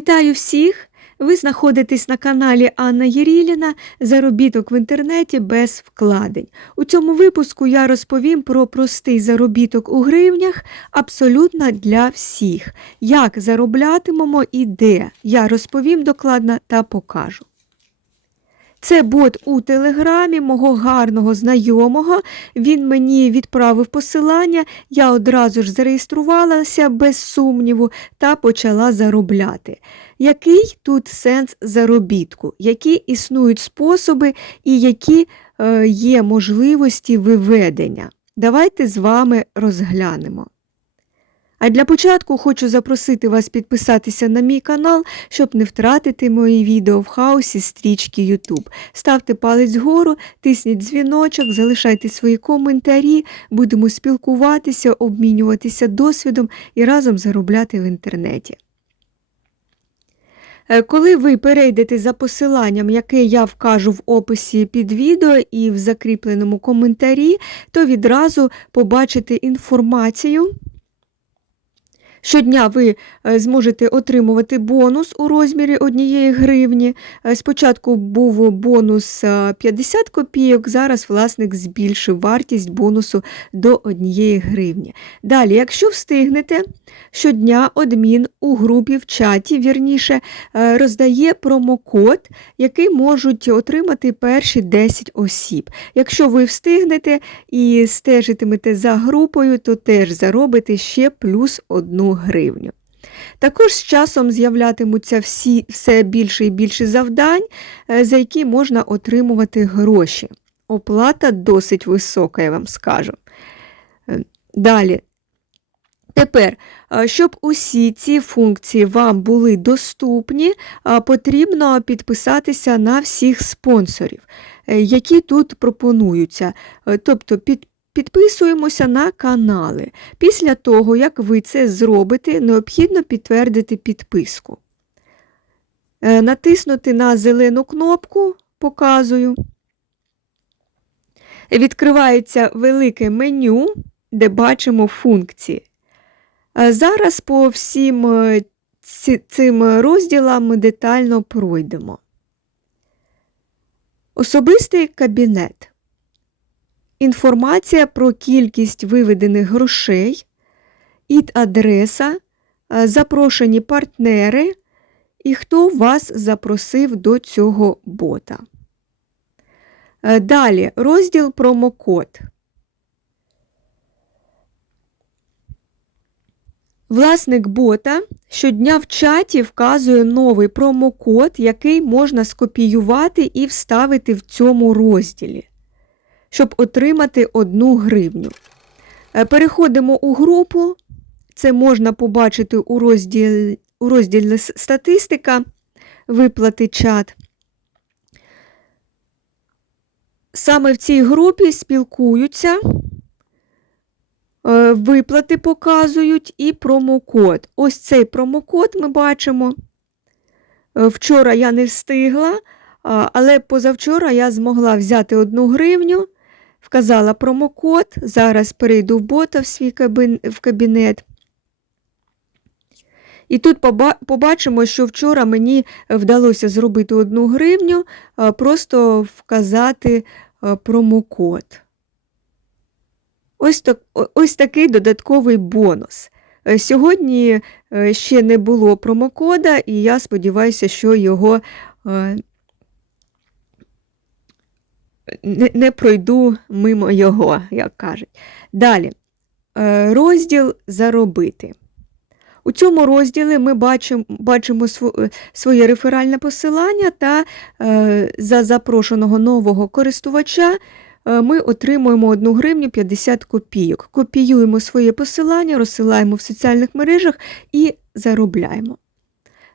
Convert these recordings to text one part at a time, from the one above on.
Вітаю всіх! Ви знаходитесь на каналі Анна Єріліна Заробіток в інтернеті без вкладень. У цьому випуску я розповім про простий заробіток у гривнях абсолютно для всіх. Як зароблятимемо і де. Я розповім докладно та покажу. Це бот у телеграмі мого гарного знайомого. Він мені відправив посилання, я одразу ж зареєструвалася без сумніву та почала заробляти. Який тут сенс заробітку? Які існують способи і які е, є можливості виведення? Давайте з вами розглянемо. А для початку хочу запросити вас підписатися на мій канал, щоб не втратити мої відео в хаосі стрічки YouTube. Ставте палець вгору, тисніть дзвіночок, залишайте свої коментарі, будемо спілкуватися, обмінюватися досвідом і разом заробляти в інтернеті. Е, Коли ви перейдете за посиланням, яке я вкажу в описі під відео і в закріпленому коментарі, то відразу побачите інформацію. Щодня ви е, зможете отримувати бонус у розмірі 1 гривні. Е, Спочатку був бонус е, 50 копійок, зараз власник збільшив вартість бонусу до 1 гривні. Далі, якщо встигнете, щодня адмін у групі в чаті вірніше, е, роздає промокод, який можуть отримати перші 10 осіб. Якщо ви встигнете і стежитимете за групою, то теж заробите ще плюс 1 гривню. Також з часом з'являтимуться всі, все більше і більше завдань, е, за які можна отримувати гроші. Оплата досить висока, я вам скажу. Е, Далі. Тепер, е, щоб усі ці функції вам були доступні, потрібно підписатися на всіх спонсорів, які тут пропонуються. Тобто під, підписуємося на канали. Після того, як ви це зробите, необхідно підтвердити підписку. Е, Натиснути на зелену кнопку показую. Відкривається велике меню, де бачимо функції. Е, Зараз по всім е, цим розділам ми детально пройдемо. Особистий кабінет. Інформація про кількість виведених грошей, ід-адреса, е, запрошені партнери і хто вас запросив до цього бота. Е, Далі розділ промокод. Власник бота щодня в чаті вказує новий промокод, який можна скопіювати і вставити в цьому розділі, щоб отримати 1 гривню. Е, Переходимо у групу. Це можна побачити у розділі, у розділі статистика, виплати чат. Саме в цій групі спілкуються, е, виплати показують і промокод. Ось цей промокод ми бачимо. Е, Вчора я не встигла, але позавчора я змогла взяти одну гривню, вказала промокод. Зараз перейду в бота в свій кабінет. І тут поба- побачимо, що вчора мені вдалося зробити одну гривню, просто вказати промокод. Ось, так, ось такий додатковий бонус. Е, Сьогодні е, ще не було промокода, і я сподіваюся, що його е, не, не пройду мимо його, як кажуть. Далі. Е, Розділ заробити. У цьому розділі ми бачимо, бачимо е, своє реферальне посилання та е, за запрошеного нового користувача ми отримуємо 1 гривню 50 копійок. Копіюємо своє посилання, розсилаємо в соціальних мережах і заробляємо.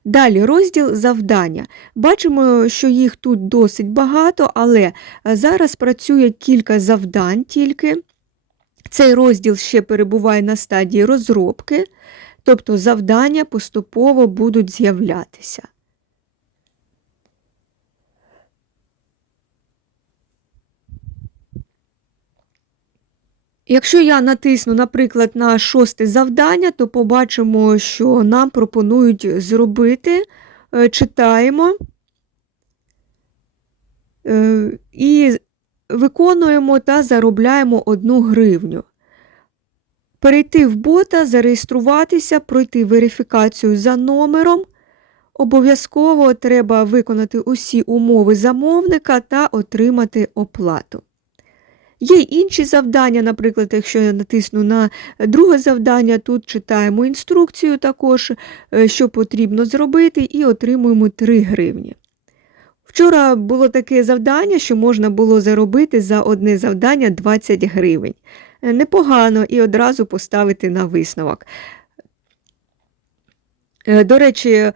Далі розділ завдання. Бачимо, що їх тут досить багато, але е, зараз працює кілька завдань тільки. Цей розділ ще перебуває на стадії розробки, тобто завдання поступово будуть з'являтися. Якщо я натисну, наприклад, на шосте завдання, то побачимо, що нам пропонують зробити, е, читаємо е, і виконуємо та заробляємо одну гривню. Перейти в бота, зареєструватися, пройти верифікацію за номером. Обов'язково треба виконати усі умови замовника та отримати оплату. Є й інші завдання, наприклад, якщо я натисну на друге завдання, тут читаємо інструкцію також, е, що потрібно зробити, і отримуємо 3 гривні. Вчора було таке завдання, що можна було заробити за одне завдання 20 гривень. Е, Непогано і одразу поставити на висновок. Е, До речі, е,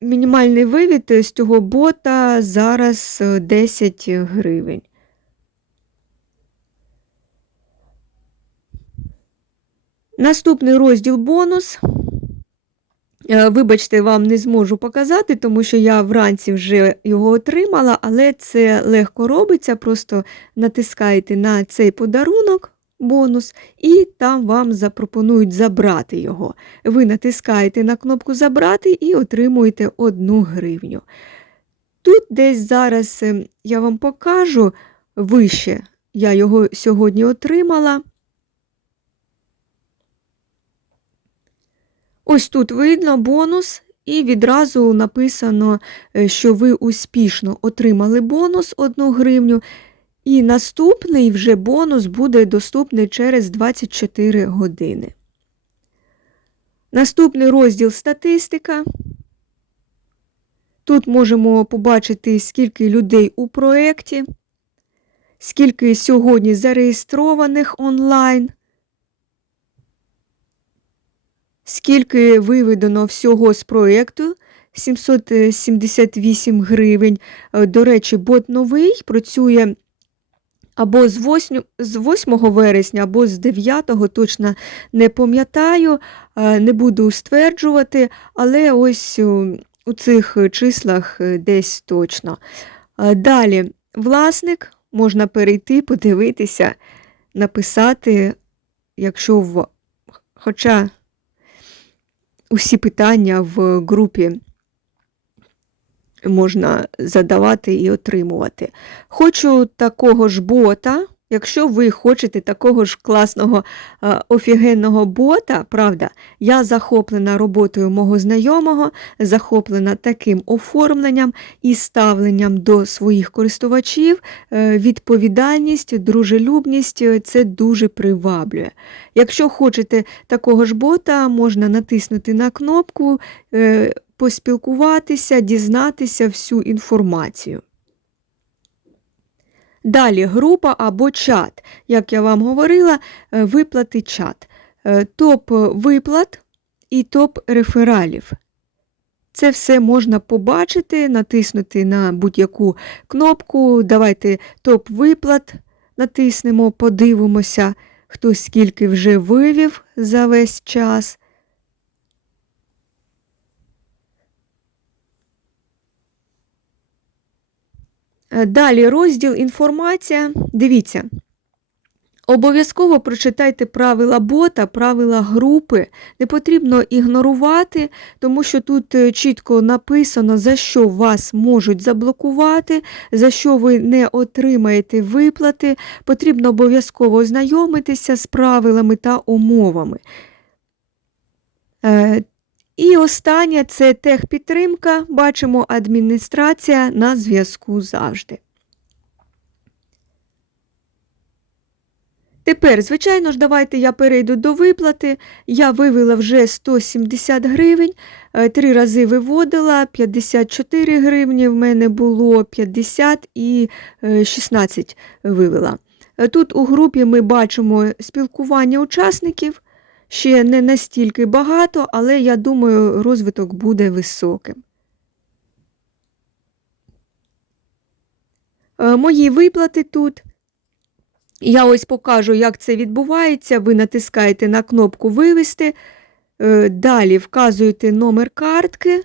мінімальний вивід з цього бота зараз е, 10 гривень. Наступний розділ бонус. Е, Вибачте, вам не зможу показати, тому що я вранці вже його отримала, але це легко робиться. Просто натискаєте на цей подарунок, бонус, і там вам запропонують забрати його. Ви натискаєте на кнопку Забрати і отримуєте 1 гривню. Тут десь зараз е, я вам покажу вище, я його сьогодні отримала. Ось тут видно бонус, і відразу написано, е, що ви успішно отримали бонус 1 гривню, і наступний вже бонус буде доступний через 24 години. Наступний розділ статистика. Тут можемо побачити, скільки людей у проєкті, скільки сьогодні зареєстрованих онлайн. Скільки виведено всього з проєкту 778 гривень. Е, До речі, бот новий працює або з 8, з 8 вересня, або з 9, точно не пам'ятаю, е, не буду стверджувати, але ось у у цих числах е, десь точно. Е, Далі, власник, можна перейти, подивитися, написати, якщо в. Хоча усі питання в групі можна задавати і отримувати. Хочу такого ж бота. Якщо ви хочете такого ж класного е, офігенного бота, правда, я захоплена роботою мого знайомого, захоплена таким оформленням і ставленням до своїх користувачів, е, відповідальність, дружелюбність е, це дуже приваблює. Якщо хочете такого ж бота, можна натиснути на кнопку, поспілкуватися, дізнатися всю інформацію. Далі група або чат. Як я вам говорила, е, виплати чат. Е, Топ виплат і топ рефералів. Це все можна побачити, натиснути на будь-яку кнопку. Давайте топ виплат натиснемо, подивимося, хто скільки вже вивів за весь час. Далі розділ інформація. Дивіться. Обов'язково прочитайте правила бота, правила групи. Не потрібно ігнорувати, тому що тут е, чітко написано, за що вас можуть заблокувати, за що ви не отримаєте виплати. Потрібно обов'язково ознайомитися з правилами та умовами. Е, І останнє це техпідтримка. Бачимо, адміністрація на зв'язку завжди. Тепер, звичайно ж, давайте я перейду до виплати. Я вивела вже 170 гривень, е, три рази виводила, 54 гривні в мене було 50 і е, 16 вивела. Е, Тут у групі ми бачимо спілкування учасників. Ще не настільки багато, але я думаю, розвиток буде високим. Е, Мої виплати тут. Я ось покажу, як це відбувається. Ви натискаєте на кнопку Вивести, е, далі вказуєте номер картки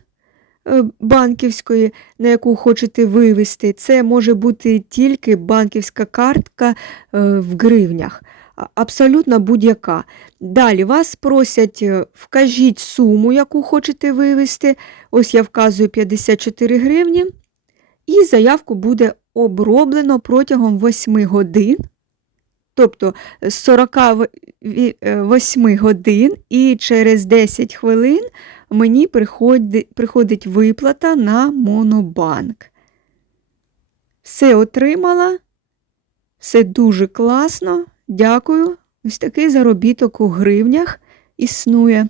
е, банківської, на яку хочете вивести. Це може бути тільки банківська картка в гривнях. Абсолютно будь-яка. Далі вас просять, е, вкажіть суму, яку хочете вивести. Ось я вказую 54 гривні. І заявку буде оброблено протягом 8 годин. Тобто з 48 годин і через 10 хвилин мені приходить виплата на Монобанк. Все отримала, все дуже класно. Дякую. Ось такий заробіток у гривнях існує.